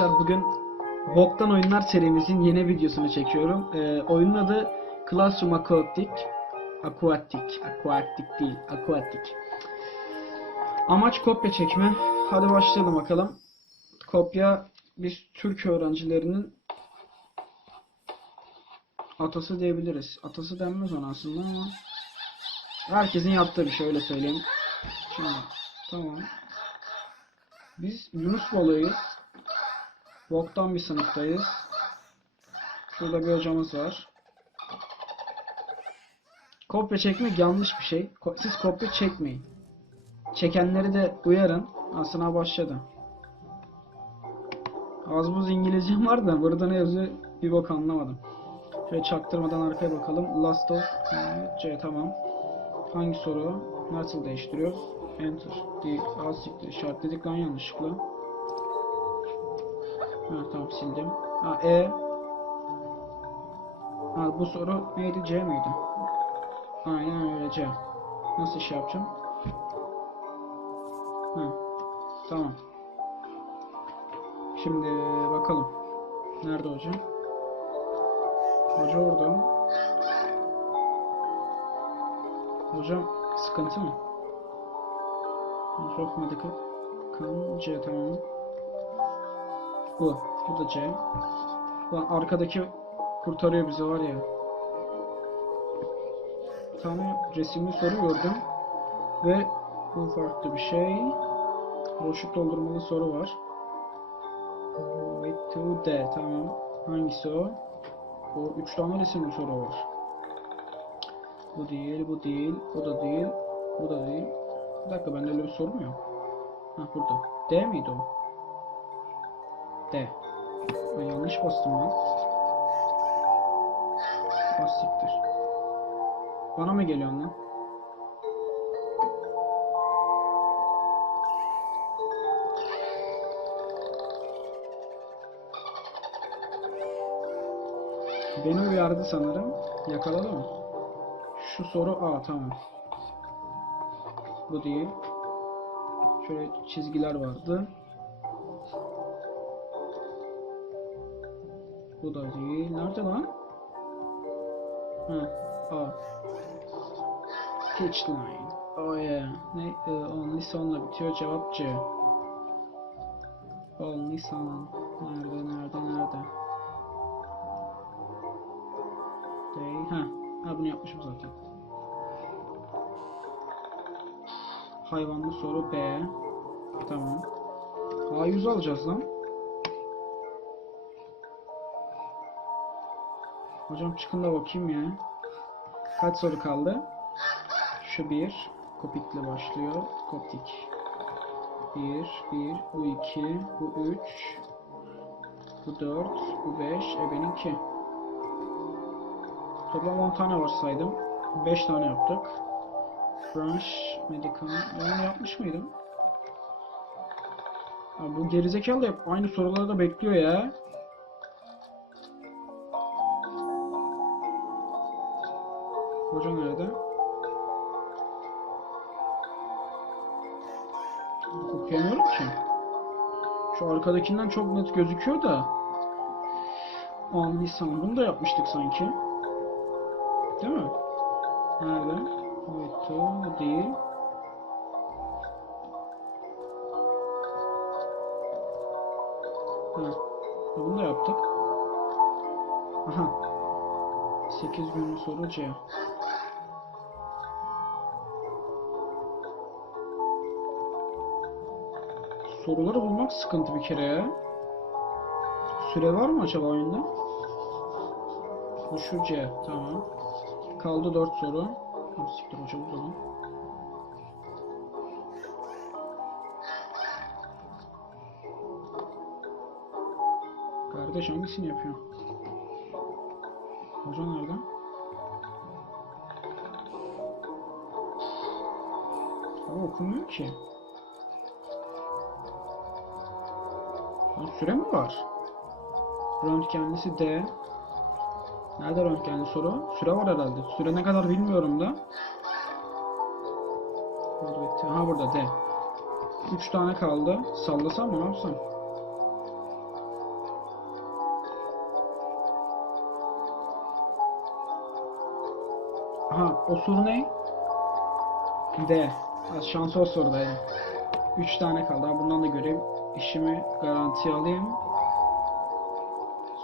arkadaşlar bugün Boktan Oyunlar serimizin yeni videosunu çekiyorum. Ee, oyunun adı Classroom Aquatic. Aquatic. Aquatic değil. Aquatic. Amaç kopya çekme. Hadi başlayalım bakalım. Kopya biz Türk öğrencilerinin atası diyebiliriz. Atası denmez ona aslında ama herkesin yaptığı bir şey öyle söyleyeyim. Şimdi tamam. Biz Yunus balığıyız. Boktan bir sınıftayız. Şurada bir hocamız var. Kopya çekmek yanlış bir şey. Siz kopya çekmeyin. Çekenleri de uyarın. Ha, sınav başladı. Az buz İngilizcem var da burada ne yazıyor bir bok anlamadım. Şöyle çaktırmadan arkaya bakalım. Last of C tamam. Hangi soru? Nasıl değiştiriyoruz? Enter. Değil. Az siktir. İşaretledik lan yanlışlıkla. Ha tamam sildim. Ha E. Ha bu soru neydi? C miydi? Aynen öyle C. Nasıl iş yapacağım? Ha. Tamam. Şimdi bakalım. Nerede hoca? Hoca orada. Hocam sıkıntı mı? Medical. Kan C tamam. Bu. Bu da C. Lan arkadaki kurtarıyor bizi var ya. Bir tane resimli soru gördüm. Ve bu farklı bir şey. Boşluk doldurmalı soru var. Wait to D tamam. Hangisi o? Bu üç tane resimli soru var. Bu değil, bu değil, bu da değil, bu da değil. Bir dakika bende öyle bir soru mu yok? Ha burada. D miydi o? D. Ben yanlış bastım lan. Bas siktir. Bana mı geliyorsun lan? Beni uyardı sanırım. Yakaladı mı? Şu soru A tamam. Bu değil. Şöyle çizgiler vardı. Bu da değil. Nerede lan? Ha, A. Teach line. Oh yeah. Ne? e, only sonla bitiyor. Cevap C. Only son. Nerede, nerede, nerede? Day. Ha. Ha bunu yapmışım zaten. Hayvanlı soru B. Tamam. A100 alacağız lan. Hocam çıkın da bakayım ya. Kaç soru kaldı? Şu bir. Kopikle başlıyor. Koptik. Bir, bir, bu iki, bu üç, bu dört, bu beş, e benimki. Toplam 10 tane var saydım. 5 tane yaptık. Branch, medical. Ben bunu yapmış mıydım? Abi bu gerizekalı da aynı soruları da bekliyor ya. Hoca nerede? Okuyamıyorum ki. Şu arkadakinden çok net gözüküyor da. Nisan bunu da yapmıştık sanki. Değil mi? Nerede? Evet, o değil. Ha. Bunu da yaptık. Aha. 8 günlük soru C. Soruları bulmak sıkıntı bir kere ya. Süre var mı acaba oyunda? Bu şu C. Tamam. Kaldı 4 soru. Tamam, siktir hocam o zaman. Kardeş hangisini yapıyor? Hoca nerede? Ama okumuyor ki. Bir süre mi var? Röntgenlisi D. Nerede röntgenli soru? Süre var herhalde. Süre ne kadar bilmiyorum da. Elbette. Ha burada D. 3 tane kaldı. Sallasam mı ne yapsam? Aha o soru ne? D. Az şansı o sorudaydı. 3 tane kaldı. Ha, bundan da göreyim. İşimi garantiye alayım.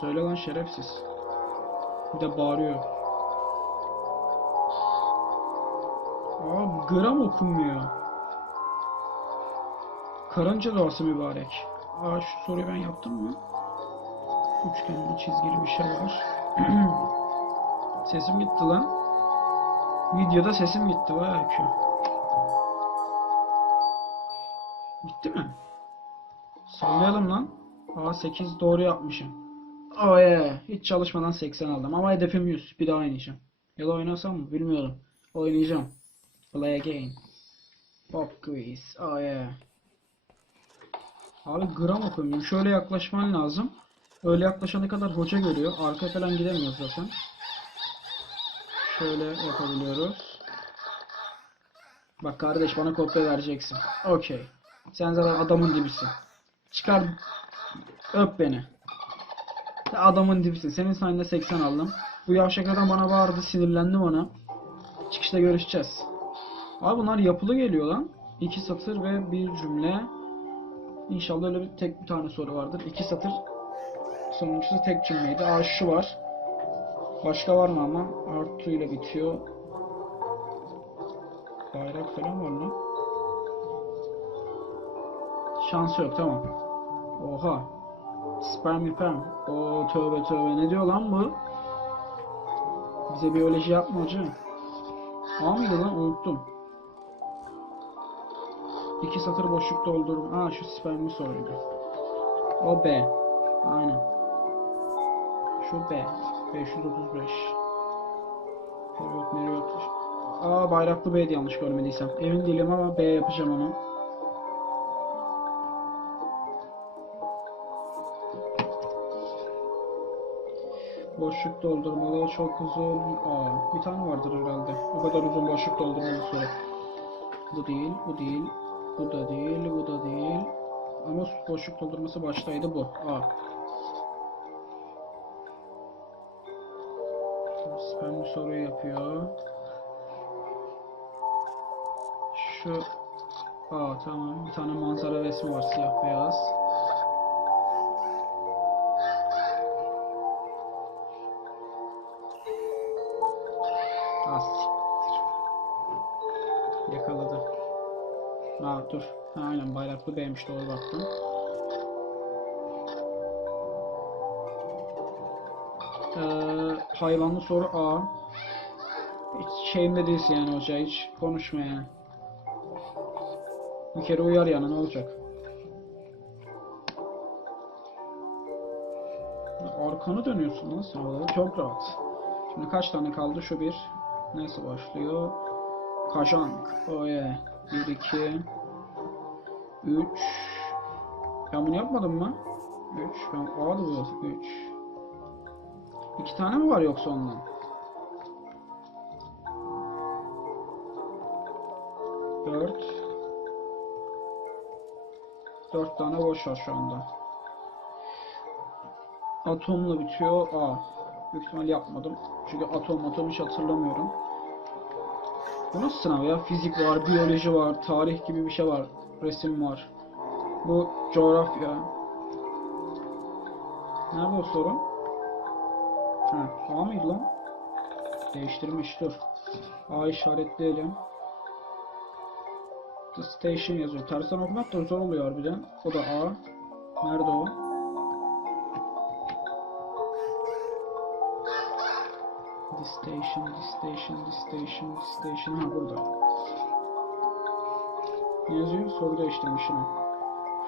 Söyle lan şerefsiz. Bir de bağırıyor. Aa gram okunmuyor. Karınca doğası mübarek. Aa şu soruyu ben yaptım mı? Üçgenli çizgili bir şey var. sesim gitti lan. Videoda sesim gitti vay akü. Gitti mi? Sallayalım lan. Aa 8 doğru yapmışım. Oh yeah. Hiç çalışmadan 80 aldım ama hedefim 100. Bir daha oynayacağım. Ya da oynasam mı bilmiyorum. Oynayacağım. Play again. Pop quiz. Oh yeah. Abi gram okumuyorum. Şöyle yaklaşman lazım. Öyle yaklaşana kadar hoca görüyor. Arka falan gidemiyoruz zaten. Şöyle yapabiliyoruz. Bak kardeş bana kopya vereceksin. Okey. Sen zaten adamın dibisin. Çıkar öp beni. Adamın dibisin. Senin sayende 80 aldım. Bu yavşak adam bana bağırdı. Sinirlendim ona. Çıkışta görüşeceğiz. Abi bunlar yapılı geliyor lan. İki satır ve bir cümle. İnşallah öyle bir tek bir tane soru vardır. İki satır sonuncusu tek cümleydi. Aa şu var. Başka var mı ama? Artı ile bitiyor. Bayrak falan var mı? Şansı yok tamam. Oha. Sperm sperm. Oo tövbe tövbe ne diyor lan bu? Bize biyoloji yapma hocam. A mıydı lan unuttum. İki satır boşluk doldurum. Ha şu spermi soruydu. O B. Aynen. Şu B. 535. Periyot, meriyot. Aa bayraklı B'di yanlış görmediysem. Emin değilim ama B yapacağım onu. Boşluk doldurmalı çok uzun. Aa bir tane vardır herhalde. O kadar uzun boşluk doldurmalı soru. Bu değil, bu değil, bu da değil, bu da değil. Ama boşluk doldurması baştaydı bu. A. Spam bir soru yapıyor. Şu Aa tamam. Bir tane manzara resmi var siyah beyaz. Siktir. Yakaladı. Aa dur. Ha, aynen bayraklı B'ymiş doğru baktım. Ee, hayvanlı soru A. Hiç şeyimde değilsin yani hoca hiç konuşma yani. Bir kere uyar yani ne olacak? Arkanı dönüyorsun lan sen orada. Çok rahat. Şimdi kaç tane kaldı? Şu bir. Nasıl başlıyor? Kajank. Oh yeah. 1, 2, 3. Ben bunu yapmadım mı? 3. Ben A'dı bu. 3. İki tane mi var yoksa ondan? Dört. Dört tane boş var şu anda. Atomla bitiyor. A. Büyük ihtimal yapmadım. Çünkü atom atom hiç hatırlamıyorum. Bu nasıl sınav ya? Fizik var, biyoloji var, tarih gibi bir şey var. Resim var. Bu coğrafya. Nerede o soru? Ha, A mıydı lan? Değiştirmiş dur. A işaretleyelim. The station yazıyor. Tersten okumak da zor oluyor harbiden. O da A. Nerede o? The station, the station, the station, the station. Ha burada. Ne yazıyor? Soru değiştirmişim.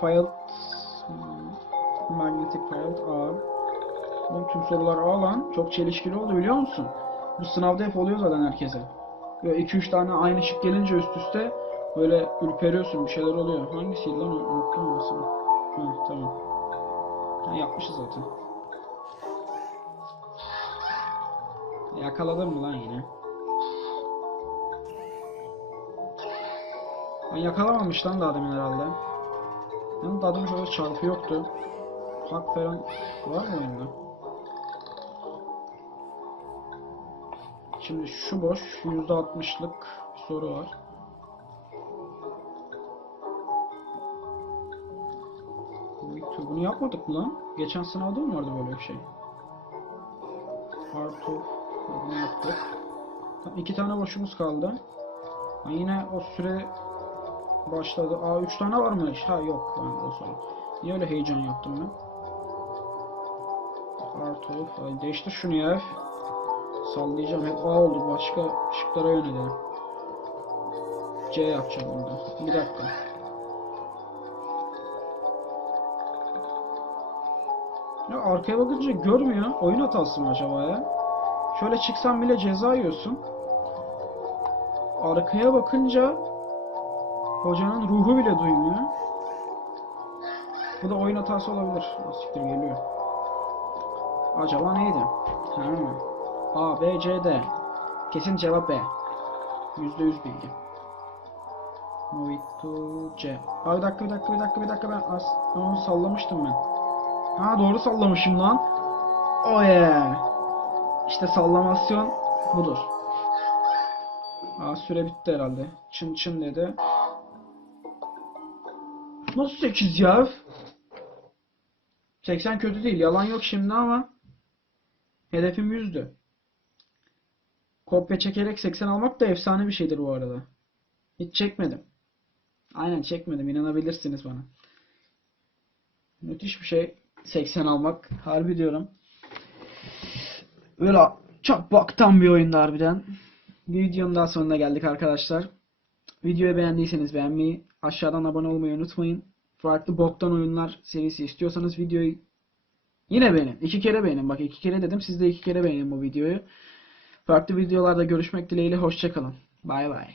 Filed Magnetic field A. Oğlum tüm sorular A lan. Çok çelişkili oldu biliyor musun? Bu sınavda hep oluyor zaten herkese. Böyle 2-3 tane aynı şık gelince üst üste böyle ürperiyorsun bir şeyler oluyor. Hangisiydi lan? Unuttum aslında. Ha tamam. Ha, yapmışız zaten. Yakaladın mı lan yine? Ben yakalamamış lan daha demin herhalde. Yani daha demin şöyle çarpı yoktu. Hak falan var mı oyunda? Şimdi şu boş. %60'lık bir soru var. Bunu yapmadık mı lan? Geçen sınavda mı vardı böyle bir şey? Artı bunu yaptık. İki tane boşumuz kaldı. Ha, yine o süre başladı. Aa üç tane varmış. Ha yok. Ben o soru. Niye öyle heyecan yaptım ben? Artı Ay, değiştir şunu ya. Sallayacağım. Hep A oldu. Başka şıklara yönelelim. C yapacağım burada. Bir dakika. Ya arkaya bakınca görmüyor. Oyun hatası mı acaba ya? Şöyle çıksan bile ceza yiyorsun. Arkaya bakınca hocanın ruhu bile duymuyor. Bu da oyun hatası olabilir. Siktir geliyor. Acaba neydi? Ha. A, B, C, D. Kesin cevap B. Yüzde yüz bilgi. Mojito C. Aa, bir dakika bir dakika bir dakika bir dakika ben as onu sallamıştım ben. Ha doğru sallamışım lan. Oh yeah. İşte sallamasyon budur. Aa süre bitti herhalde. Çın çın dedi. Nasıl 8 ya? 80 kötü değil. Yalan yok şimdi ama hedefim 100'dü. Kopya çekerek 80 almak da efsane bir şeydir bu arada. Hiç çekmedim. Aynen çekmedim. inanabilirsiniz bana. Müthiş bir şey 80 almak. Harbi diyorum. Böyle çok baktan bir oyundu harbiden. Bir videonun daha sonuna geldik arkadaşlar. Videoyu beğendiyseniz beğenmeyi, aşağıdan abone olmayı unutmayın. Farklı boktan oyunlar serisi istiyorsanız videoyu yine beğenin. İki kere beğenin. Bak iki kere dedim. Siz de iki kere beğenin bu videoyu. Farklı videolarda görüşmek dileğiyle. Hoşçakalın. Bay bay.